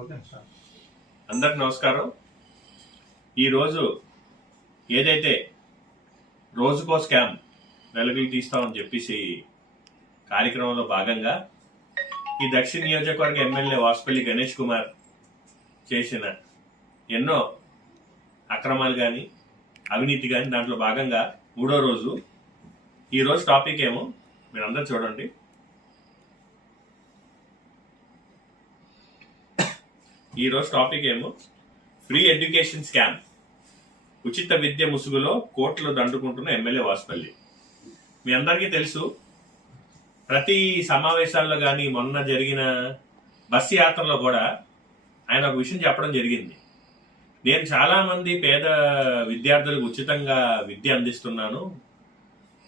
Okay sir. అందరికి నమస్కారం. ఈరోజు ఏదైతే రోజుకో స్కామ్ వెలుగులు తీస్తామని చెప్పేసి కార్యక్రమంలో భాగంగా ఈ దక్షిణ నియోజకవర్గ ఎమ్మెల్యే వాసుపల్లి గణేష్ కుమార్ చేసిన ఎన్నో అక్రమాలు కానీ అవినీతి కానీ దాంట్లో భాగంగా మూడో రోజు. ఈ రోజు టాపిక్ ఏమో మీరందరూ చూడండి. ఈరోజు టాపిక్ ఏమో? ఫ్రీ ఎడ్యుకేషన్ స్కామ్ ఉచిత విద్య ముసుగులో కోట్లు దండుకుంటున్న ఎమ్మెల్యే వాసుపల్లి. మీ అందరికీ తెలుసు ప్రతి సమావేశాల్లో కానీ మొన్న జరిగిన బస్ యాత్రలో కూడా ఆయన ఒక విషయం చెప్పడం జరిగింది. నేను చాలామంది పేద విద్యార్థులకు ఉచితంగా విద్య అందిస్తున్నాను.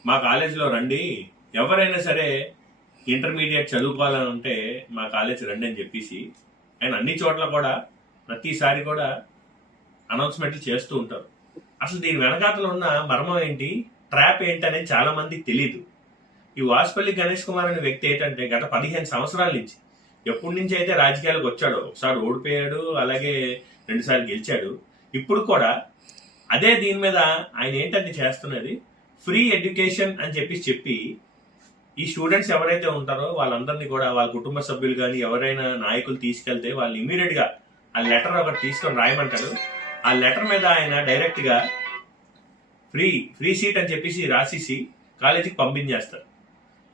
మా కాలేజీలో రండి. ఎవరైనా సరే ఇంటర్మీడియట్ చదువుకోవాలని ఉంటే మా కాలేజ్ రండి అని చెప్పేసి ఆయన అన్ని చోట్ల కూడా ప్రతిసారి కూడా అనౌన్స్మెంట్లు చేస్తూ ఉంటారు. అసలు దీని వెనకాతలు ఉన్న మర్మం ఏంటి? ట్రాప్ ఏంటి అనేది చాలా మందికి తెలియదు ఈ వాసుపల్లి గణేష్ కుమార్ అనే వ్యక్తి ఏంటంటే గత పదిహేను సంవత్సరాల నుంచి ఎప్పటి నుంచి అయితే రాజకీయాలకు వచ్చాడో ఒకసారి ఓడిపోయాడు అలాగే రెండుసార్లు గెలిచాడు ఇప్పుడు కూడా అదే దీని మీద ఆయన ఏంటంటే చేస్తున్నది? ఫ్రీ ఎడ్యుకేషన్ అని చెప్పి చెప్పి ఈ స్టూడెంట్స్ ఎవరైతే ఉంటారో వాళ్ళందరినీ కూడా వాళ్ళ కుటుంబ సభ్యులు కానీ ఎవరైనా నాయకులు తీసుకెళ్తే వాళ్ళు ఇమీడియట్గా ఆ లెటర్ ఒకటి తీసుకొని రాయమంటారు. ఆ లెటర్ మీద ఆయన డైరెక్ట్గా ఫ్రీ ఫ్రీ సీట్ అని చెప్పేసి రాసేసి కాలేజీకి పంపించేస్తారు.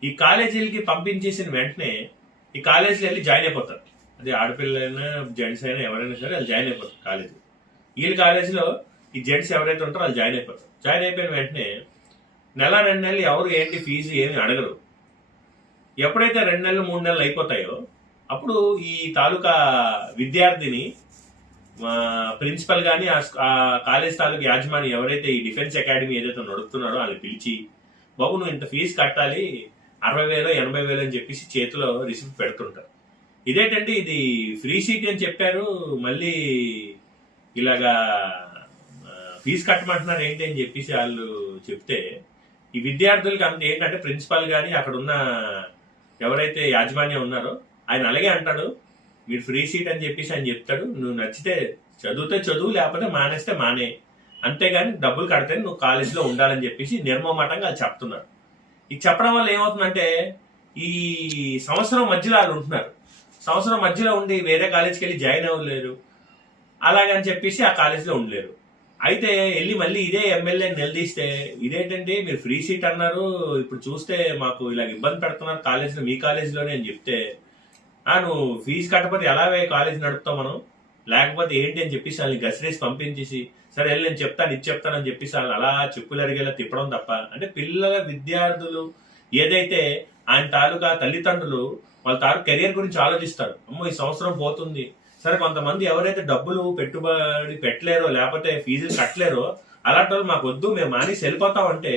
ఈ కాలేజీలకి పంపించేసిన వెంటనే ఈ కాలేజీలో వెళ్ళి జాయిన్ అయిపోతారు. అది ఆడపిల్లలైనా జెంట్స్ అయినా ఎవరైనా సరే వాళ్ళు జాయిన్ అయిపోతారు కాలేజీ వీళ్ళ కాలేజీలో ఈ జెంట్స్ ఎవరైతే ఉంటారో వాళ్ళు జాయిన్ అయిపోతారు. జాయిన్ అయిపోయిన వెంటనే నెల రెండు నెలలు ఎవరు ఏంటి ఫీజు ఏమి అడగరు. ఎప్పుడైతే రెండు నెలలు మూడు నెలలు అయిపోతాయో అప్పుడు ఈ తాలూకా విద్యార్థిని ప్రిన్సిపల్ కానీ ఆ కాలేజ్ తాలూకా యాజమాని ఎవరైతే ఈ డిఫెన్స్ అకాడమీ ఏదైతే నడుపుతున్నాడో వాళ్ళని పిలిచి బాబు నువ్వు ఇంత ఫీజు కట్టాలి అరవై వేలు ఎనభై వేలు అని చెప్పేసి చేతిలో రిసిప్ట్ పెడుతుంటారు. ఇదేంటంటే ఇది ఫ్రీ సీట్ అని చెప్పారు మళ్ళీ ఇలాగా ఫీజు కట్టమంటున్నారు ఏంటి అని చెప్పేసి వాళ్ళు చెప్తే ఈ విద్యార్థులకి అంత ఏంటంటే ప్రిన్సిపాల్ కానీ అక్కడ ఉన్న ఎవరైతే యాజమాన్యం ఉన్నారో ఆయన అలాగే అంటాడు మీరు ఫ్రీ సీట్ అని చెప్పేసి ఆయన చెప్తాడు నువ్వు నచ్చితే చదివితే చదువు లేకపోతే మానేస్తే మానే. అంతేగాని డబ్బులు కడితే నువ్వు కాలేజీలో ఉండాలని చెప్పేసి నిర్మమాటంగా వాళ్ళు చెప్తున్నారు. ఇది చెప్పడం వల్ల ఏమవుతుందంటే ఈ సంవత్సరం మధ్యలో వాళ్ళు ఉంటున్నారు. సంవత్సరం మధ్యలో ఉండి వేరే కాలేజ్కి వెళ్ళి జాయిన్ అవ్వలేరు. అలాగని చెప్పేసి ఆ కాలేజీలో ఉండలేరు. అయితే వెళ్ళి మళ్ళీ ఇదే ఎమ్మెల్యే నిలదీస్తే ఇదేంటంటే మీరు ఫ్రీ సీట్ అన్నారు ఇప్పుడు చూస్తే మాకు ఇలా ఇబ్బంది పెడుతున్నారు కాలేజీలో మీ కాలేజీలోనే అని చెప్తే ఆ నువ్వు ఫీజు కట్టకపోతే ఎలా కాలేజ్ నడుపుతాం మనం? లేకపోతే ఏంటి అని చెప్పేసి వాళ్ళని గసిరేసి పంపించేసి సరే వెళ్ళి నేను చెప్తాను ఇది చెప్తానని చెప్పేసి వాళ్ళని అలా చెప్పులు అరిగేలా తిప్పడం తప్ప అంటే పిల్లల విద్యార్థులు ఏదైతే ఆయన తాలూకా తల్లిదండ్రులు వాళ్ళ తాలూకు కెరియర్ గురించి ఆలోచిస్తారు అమ్మో ఈ సంవత్సరం పోతుంది సరే కొంతమంది ఎవరైతే డబ్బులు పెట్టుబడి పెట్టలేరో లేకపోతే ఫీజులు కట్టలేరో అలాంటి వాళ్ళు మాకు వద్దు మేము మానేసి వెళ్ళిపోతాం అంటే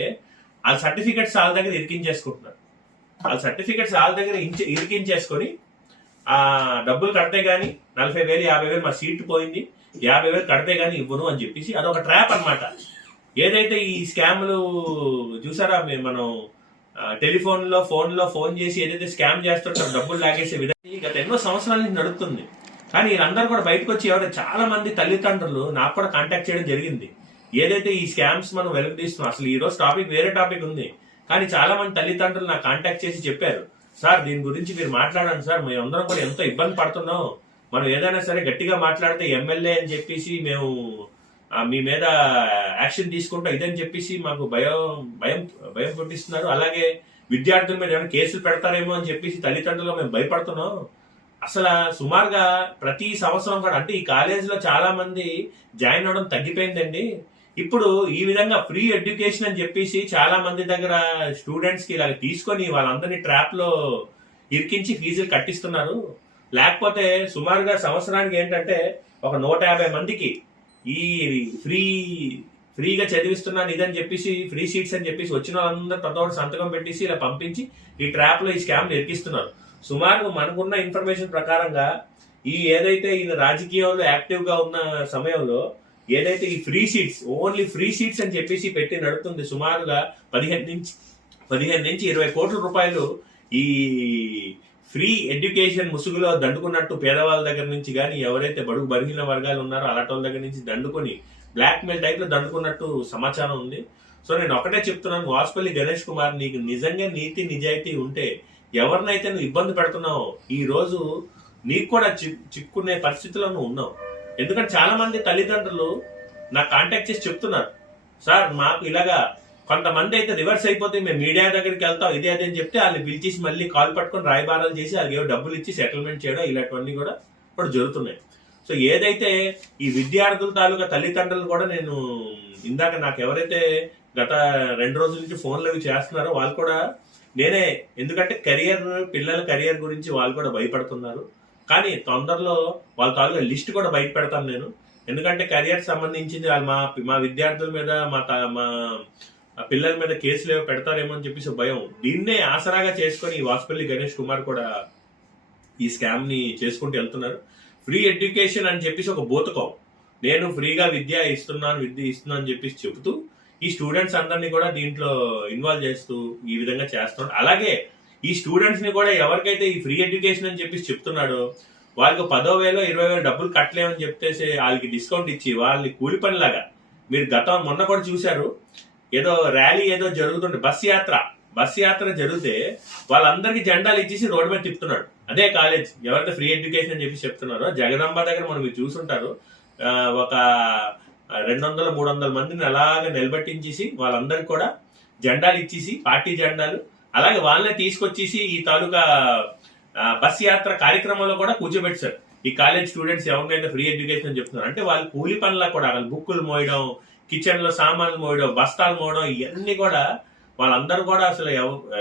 వాళ్ళ సర్టిఫికెట్స్ వాళ్ళ దగ్గర ఇరికించేసుకుంటున్నారు. వాళ్ళ సర్టిఫికెట్స్ వాళ్ళ దగ్గర ఇరికించేసుకొని ఆ డబ్బులు కడితే గానీ నలభై వేలు యాభై వేలు మా సీట్ పోయింది యాభై వేలు కడితే గానీ ఇవ్వను అని చెప్పేసి అదొక ట్రాప్ అన్నమాట. ఏదైతే ఈ స్కామ్లు చూసారా మేము మనం టెలిఫోన్లో ఫోన్లో ఫోన్ చేసి ఏదైతే స్కామ్ చేస్తుంటారో డబ్బులు లాగేసే విధంగా గత ఎన్నో సంవత్సరాల నుంచి నడుస్తుంది కానీ వీళ్ళందరూ కూడా బయటకు వచ్చి ఎవరైనా చాలా మంది తల్లిదండ్రులు నాకు కూడా కాంటాక్ట్ చేయడం జరిగింది. ఏదైతే ఈ స్కామ్స్ మనం వెలుగుతీస్తున్నాం అసలు ఈ రోజు టాపిక్ వేరే టాపిక్ ఉంది. కానీ చాలా మంది తల్లిదండ్రులు నాకు కాంటాక్ట్ చేసి చెప్పారు సార్ దీని గురించి మీరు మాట్లాడండి సార్ మేము అందరం కూడా ఎంతో ఇబ్బంది పడుతున్నాం. మనం ఏదైనా సరే గట్టిగా మాట్లాడితే ఎమ్మెల్యే అని చెప్పేసి మేము మీ మీద యాక్షన్ తీసుకుంటాం ఇదని చెప్పేసి మాకు భయం భయం భయం పుట్టిస్తున్నారు. అలాగే విద్యార్థుల మీద ఏమైనా కేసులు పెడతారేమో అని చెప్పేసి తల్లిదండ్రులు మేము భయపడుతున్నాం. అసలు సుమారుగా ప్రతి సంవత్సరం కూడా అంటే ఈ కాలేజీలో చాలా మంది జాయిన్ అవడం తగ్గిపోయిందండి. ఇప్పుడు ఈ విధంగా ఫ్రీ ఎడ్యుకేషన్ అని చెప్పేసి చాలా మంది దగ్గర స్టూడెంట్స్కి ఇలా తీసుకొని వాళ్ళందరినీ ట్రాప్లో ఇరికించి ఫీజులు కట్టిస్తున్నారు. లేకపోతే సుమారుగా సంవత్సరానికి ఏంటంటే ఒక నూట యాభై మందికి ఈ ఫ్రీ ఫ్రీగా చదివిస్తున్నాను ఇదని చెప్పేసి ఫ్రీ సీట్స్ అని చెప్పేసి వచ్చిన వాళ్ళందరూ ప్రతి సంతకం పెట్టేసి ఇలా పంపించి ఈ ట్రాప్లో ఈ స్కామ్ ఎక్కిస్తున్నారు సుమారు మనకున్న ఇన్ఫర్మేషన్ ప్రకారంగా ఈ ఏదైతే ఈయన రాజకీయంలో యాక్టివ్గా ఉన్న సమయంలో ఏదైతే ఈ free seats only free seats అని చెప్పేసి పెట్టి నడుపుతుంది సుమారుగా పదిహేను నుంచి పదిహేను నుంచి ఇరవై కోట్ల రూపాయలు ఈ ఫ్రీ ఎడ్యుకేషన్ ముసుగులో దండుకున్నట్టు పేదవాళ్ళ దగ్గర నుంచి కానీ ఎవరైతే బడుగు బరిగిన వర్గాలు ఉన్నారో అలాంటి వాళ్ళ దగ్గర నుంచి దండుకొని బ్లాక్మెయిల్ టైప్లో దండుకున్నట్టు సమాచారం ఉంది. సో నేను ఒకటే చెప్తున్నాను వాసుపల్లి గణేష్ కుమార్ నీకు నిజంగా నీతి నిజాయితీ ఉంటే ఎవరినైతే నువ్వు ఇబ్బంది పెడుతున్నావో ఈ రోజు నీకు కూడా చి- చిక్కుకునే పరిస్థితిలో నువ్వు ఉన్నావు. ఎందుకంటే చాలా మంది తల్లిదండ్రులు నాకు కాంటాక్ట్ చేసి చెప్తున్నారు. సార్ మాకు ఇలాగా కొంతమంది అయితే రివర్స్ అయిపోతే మేము మీడియా దగ్గరికి వెళ్తాం ఇదే అదే అని చెప్తే వాళ్ళని పిలిచేసి మళ్ళీ కాల్ పట్టుకొని రాయబారాలు చేసి వాళ్ళకి ఏవో డబ్బులు ఇచ్చి సెటిల్మెంట్ చేయడం ఇలాంటివన్నీ కూడా ఇప్పుడు జరుగుతున్నాయి. సో ఏదైతే ఈ విద్యార్థుల తాలూకా తల్లిదండ్రులు కూడా నేను ఇందాక నాకు ఎవరైతే గత రెండు రోజుల నుంచి ఫోన్లు అవి చేస్తున్నారో వాళ్ళు కూడా నేనే ఎందుకంటే కెరియర్ పిల్లల కెరియర్ గురించి వాళ్ళు కూడా భయపడుతున్నారు. కానీ తొందరలో వాళ్ళ తాలూకా లిస్ట్ కూడా బయట పెడతాను నేను. ఎందుకంటే కెరియర్ సంబంధించింది మా మా విద్యార్థుల మీద మా త- మా పిల్లల మీద కేసులు ఏమో పెడతారేమో అని చెప్పేసి భయం. దీన్నే ఆసరాగా చేసుకొని ఈ వాసుపల్లి గణేష్ కుమార్ కూడా ఈ స్కామ్ని చేసుకుంటూ వెళ్తున్నారు. ఫ్రీ ఎడ్యుకేషన్ అని చెప్పేసి ఒక బూతకం. నేను ఫ్రీగా విద్య ఇస్తున్నాను విద్య ఇస్తున్నాను అని చెప్పేసి చెబుతూ ఈ స్టూడెంట్స్ అందరినీ కూడా దీంట్లో ఇన్వాల్వ్ చేస్తూ ఈ విధంగా చేస్తున్నాడు. అలాగే ఈ స్టూడెంట్స్ని కూడా ఎవరికైతే ఈ ఫ్రీ ఎడ్యుకేషన్ అని చెప్పి చెప్తున్నాడో వాళ్ళకి పదో వేలో ఇరవై వేలు డబ్బులు కట్టలేమని చెప్తేసి వాళ్ళకి డిస్కౌంట్ ఇచ్చి వాళ్ళని కూలి పనిలాగా. మీరు గతం మొన్న కూడా చూశారు ఏదో ర్యాలీ ఏదో జరుగుతుండే బస్ యాత్ర. బస్ యాత్ర జరిగితే వాళ్ళందరికీ జెండాలు ఇచ్చేసి రోడ్డు మీద తిప్పుతున్నాడు. అదే కాలేజ్. ఎవరైతే ఫ్రీ ఎడ్యుకేషన్ అని చెప్పి చెప్తున్నారో జగదంబ దగ్గర మనం మీరు చూసుంటారు ఒక రెండు వందల మూడు వందల మందిని అలాగ నిలబెట్టించేసి వాళ్ళందరికీ కూడా జెండాలు ఇచ్చేసి పార్టీ జెండాలు అలాగే వాళ్ళనే తీసుకొచ్చేసి ఈ తాలూకా బస్ యాత్ర కార్యక్రమంలో కూడా కూర్చోబెట్టారు. ఈ కాలేజ్ స్టూడెంట్స్ ఎవరికైతే ఫ్రీ ఎడ్యుకేషన్ అని చెప్తున్నారు. అంటే వాళ్ళు కూలి పనులకు కూడా వాళ్ళు బుక్కులు మోయడం కిచెన్లో సామాన్లు మోయడం బస్తాలు మోయడం ఇవన్నీ కూడా వాళ్ళందరూ కూడా అసలు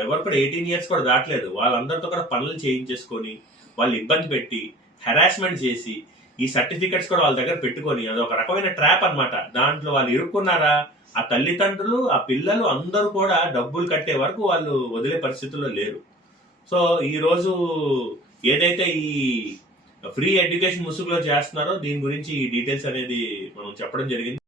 ఎవరు కూడా ఎయిటీన్ ఇయర్స్ కూడా దాటలేదు. వాళ్ళందరితో కూడా పనులు చేయించేసుకొని వాళ్ళు ఇబ్బంది పెట్టి హెరాస్మెంట్ చేసి ఈ సర్టిఫికెట్స్ కూడా వాళ్ళ దగ్గర పెట్టుకొని అది ఒక రకమైన ట్రాప్ అన్నమాట. దాంట్లో వాళ్ళు ఇరుక్కున్నారా? ఆ తల్లిదండ్రులు ఆ పిల్లలు అందరూ కూడా డబ్బులు కట్టే వరకు వాళ్ళు వదిలే పరిస్థితుల్లో లేరు. సో ఈ రోజు ఏదైతే ఈ ఫ్రీ ఎడ్యుకేషన్ ముసుగులో చేస్తున్నారో దీని గురించి ఈ డీటెయిల్స్ అనేది మనం చెప్పడం జరిగింది.